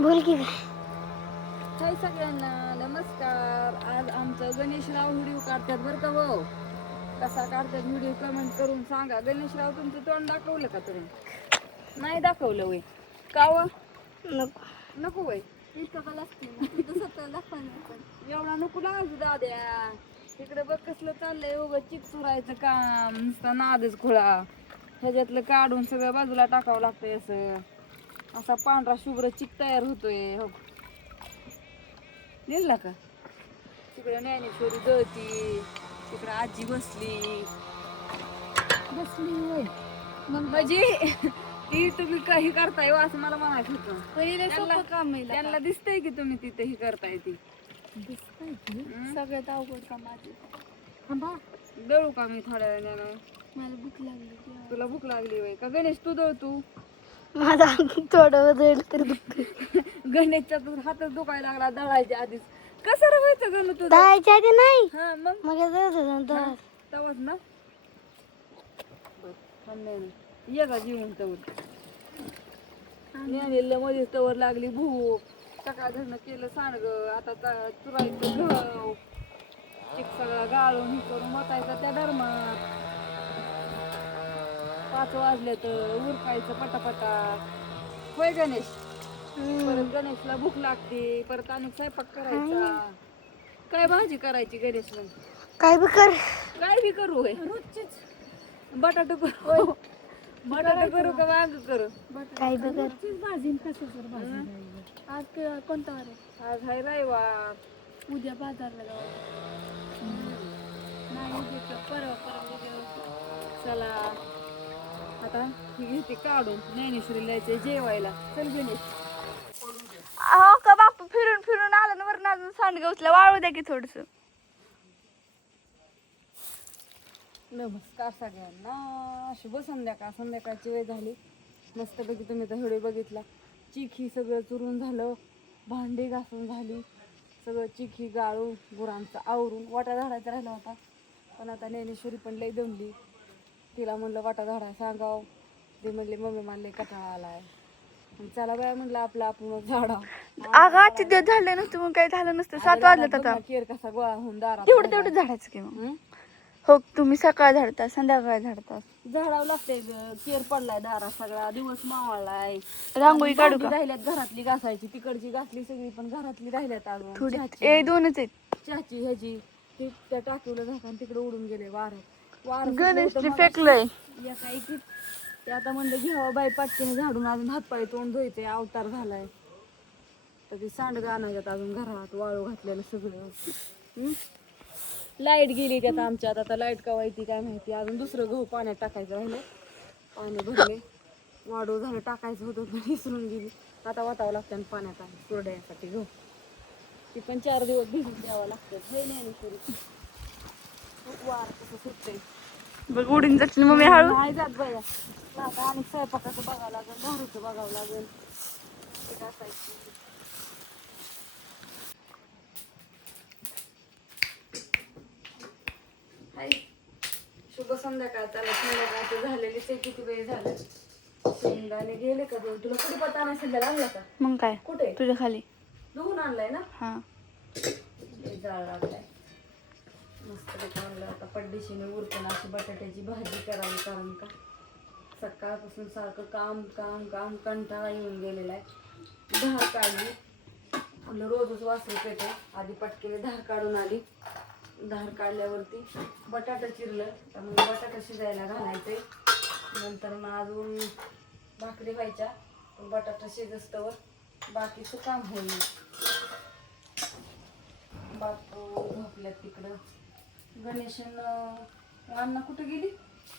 बोल की हाय सगळ्यांना नमस्कार. आज आमचं गणेशराव व्हिडिओ काढतात बरं का हो. कसा काढतात व्हिडिओ कमेंट करून सांगा. गणेशराव तुमचं तोंड दाखवलं का तुम्ही? नाही दाखवलं वय का व? नको. नको वय इतकं का लागते तुझं स्वतः दाखवलं एवढा नको लागू दाद्या. तिकडे बघ कसलं चाललंय उगं चिक चुरायचं काम नुसतं नादच खुळा. ह्याच्यातलं काढून सगळं बाजूला टाकावं लागतंय असं. असा पांढरा शुभ्र चिक तयार होतोय हो. लिहिला का? तिकडे ज्ञानेश्वरी दळती, तिकडे आजी बसली होय. मग म्हणजे ती तुम्ही काही करताय हो असं मला म्हणायचं होतं. पहिले सोपं काम आहे. त्यांना दिसतंय की तुम्ही तिथे ही करताय ती. दिसतंय की सगळ्यात अवघड काम माझे. थांबा दळू का मी थोड्या वेळानं? मला भूक लागली. तुला भूक लागली होय का? गणेश तू दळ तू. माझा थोडं जाईल तर गणेशचा तू हातच दुखायला लागला दळायच्या आधीच. कसं रे व्हायचं गणू तुझं? दळायच्या आधी नाही. हा मग मग तवाच ना बरं ये का जेवण तवर. नेलेलं मध्ये तवर लागली भूक. सकाळ धरणं केलं सांडगं आता चुरायचं गहू. चिक सगळा गाळून हे करून मतायचा त्या धर्मात. 5 वाजले तर उरकायचं पटापटा. होय गणेश. परत गणेशला भूक लागते परत आणि स्वयंपाक करायचा. काय भाजी करायची गणेशला? काय बी कर. काय बी करू होय रोजचीच. बटाटा करू बटाटा करू का वांग करू? काय बी कर. भाजी कसं कर भाजी? आज कोणता वार आहे? आज आहे रविवार. उद्या बाजारला जाऊ. नाही उद्या परवा उद्या. चला आता ही घेते काढून ज्ञानेश्वरीला जायचंय जेवायला. चल गणेश. हो का बापू फिरून फिरून आला ना वरून अजून सांडगं उचला वाळू द्या की थोडस. नमस्कार सगळ्यांना. शुभ संध्याकाळ. संध्याकाळची वेळ झाली. मस्तपैकी तुम्ही तर व्हिडिओ बघितला. चिक ही सगळं चुरून झालं. भांडी घासून झाली. सगळं चिक ही गाळून गुरांचं आवरून वाटा झाडायचा राहिला होता. पण आता ज्ञानेश्वरी पण लई दमली. तिला म्हणलं वाटा झाडा सांगाव. ते म्हणले मम्मी मला कटाळा आलाय. चला बाय म्हणलं आपलं आपण झाडा. अगं आजचे दिवस झाले नसते मग काही झालं नसतं. 7 वाजले आता. केर कसा गोळा होऊन दारात तेवढं झाडायचं की मग. हो तुम्ही सकाळ झाडता संध्याकाळ झाडता. झाडावं लागतंय केर पडलाय दारात सगळा दिवस मावळलाय. रांगोळी काढू का? राहिल्यात घरातली घासायची तिकडची घासली सगळी पण घरातली राहिल्यात अजून. थोडी चहाची 2च आहेत. चहाची ह्याची ती त्या टाकीला झाकून तिकडे उडून गेले वार गणेशने फेकलंय. ते आता म्हणलं घ्यावं बाई पाटकीने झाडून अजून हातपाय तोंड धुवायचे अवतार झालाय. तर ती सांडगं आणायच्यात अजून घरात वाळू घातलेलं सगळं. लाईट गेली त्यात आमच्यात. आता लाईट का व्हायची काय माहिती. अजून दुसरं गहू पाण्यात टाकायचं राहिलं. पाणी भरले वाढू झालं टाकायचं होतं पण विसरून गेली. आता वाटावं लागतं पाण्यात आणि कोरड्यासाठी गहू. ती पण 4 दिवस भिजून द्यावं लागतं. हे ज्ञानेश्वरी खूप वार कसं सुटतंय बघ उडीन जातील मम्मी हळू. नाही जात बघा. आता आणि स्वयंपाकाचं बघावं लागेल दारूचं बघावं लागेल. ते घासायची. हाय शुभ संध्याकाळ. त्याला संध्याकाळचं झालेली ते किती वेळ झालं. शेंगदाणे गेले का दोन? तुला कुठे पत्ता नसेल आणला का? मग काय कुठे तुझ्या खाली धुवून आणलाय ना? हा जाळ लागलाय मस्त आणलं. आता पड्डीशीने उरकून अशी बटाट्याची भाजी करावी कारण का सकाळपासून सारखं काम काम काम कंटाळा येऊन गेलेला आहे. धार काढली म्हणलं रोजच वासरू पेटे. आधी पटकेने धार काढून आली. धार काढल्यावरती बटाटा चिरलं त्यामुळे बटाटा शिजायला घालायचे. नंतर मग अजून भाकरी व्हायच्या पण बटाटा शिजस्तवर बाकीचं काम होईल. बापू झोपल्यात तिकडं. गणेशन अण्णा कुठे गेली?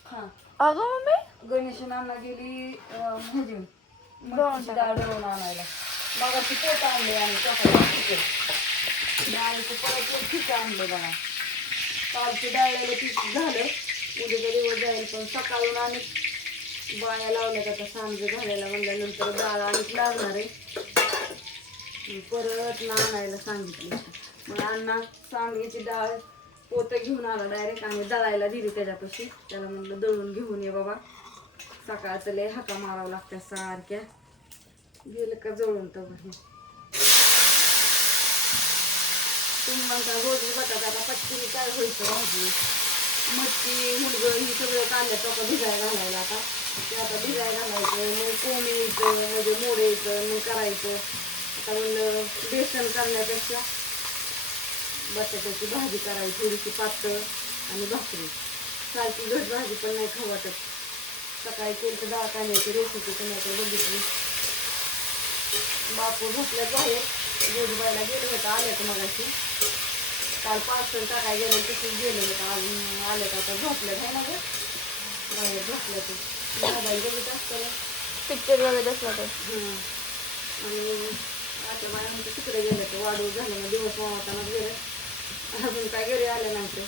हा अगं मम्मी गणेशन अण्णा गेली मच्छीची डाळ दळून आणायला. मग ती पोट आणले आणि डाळीचं परत एक ठिकाण आणले बघा. कालची डाळीला पीठ झालं. उद्याचा दिवस जाईल पण सकाळून आणि बाया लावल्यात आता सांज घालायला म्हणल्यानंतर डाळ आणि लागणार आहे. परत ना आणायला सांगितलं. मग अण्णा सांडग्याची डाळ पोतं घेऊन आला डायरेक्ट आणि दळायला दिली त्याच्यापाशी. त्याला म्हणलं दळून घेऊन ये बाबा. सकाळचं लय हाका मारावं लागत्या सारख्या. गेलं का जळून तर बरं. तुम्ही म्हणता रोज बटाटा आता पटकन काय व्हायचं भाजी मटकी मुलगं ही सगळं कांद्या टोका भिजायला घालायला आता ते आता भिजायला घालायचं मग कोंब यायचं म्हणजे मोड यायचं मग करायचं. आता म्हणलं बेसन करण्यापेक्षा बटाट्याची भाजी करायची थोडीशी पातळ आणि भाकरी सारखी घट भाजी पण नाही खाऊ वाटत. सकाळी केलं तर डाळ कांद्याची रेसिपी तुम्हाला बघितली. बापू झोपल्याच बाहेर गोजबाईला गेलं होतं आले तर मगाशी काल पार्सल टाकाय गेलं तसंच गेलं होतं अजून आले तर आता झोपल्यात आहे ना गं बाहेर झोपल्या ते मोबाईल बघत असताना पिक्चर बघत असला तर आणि आता बाया म्हणते तिकडे गेलं तर वाढू झालं मग दिवस मावतानाच गेलं अजून काय घरी आले नाही ते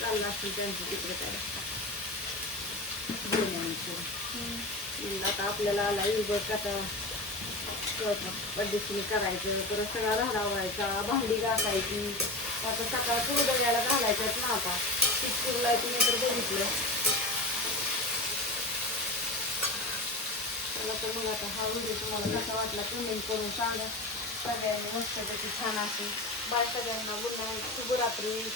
चाललं असतील त्यांचं तिकडे काय म्हणलं आता आपल्याला आला येईल बघ आता पद्धतीने करायचं परत सगळा राहावायचा भांडी घासायची आता सकाळ कुरडयाला घालायच्यात ना आता पिचकुरला तुम्ही तर बघितलं. चला तर मग आता हा व्हिडिओ तुम्हाला कसा वाटला कमेंट करून सांगा. सगळ्यांनी मस्तपैकी छान असेल. बाय सगळ्यांना गुड नाईट शुभरात्री.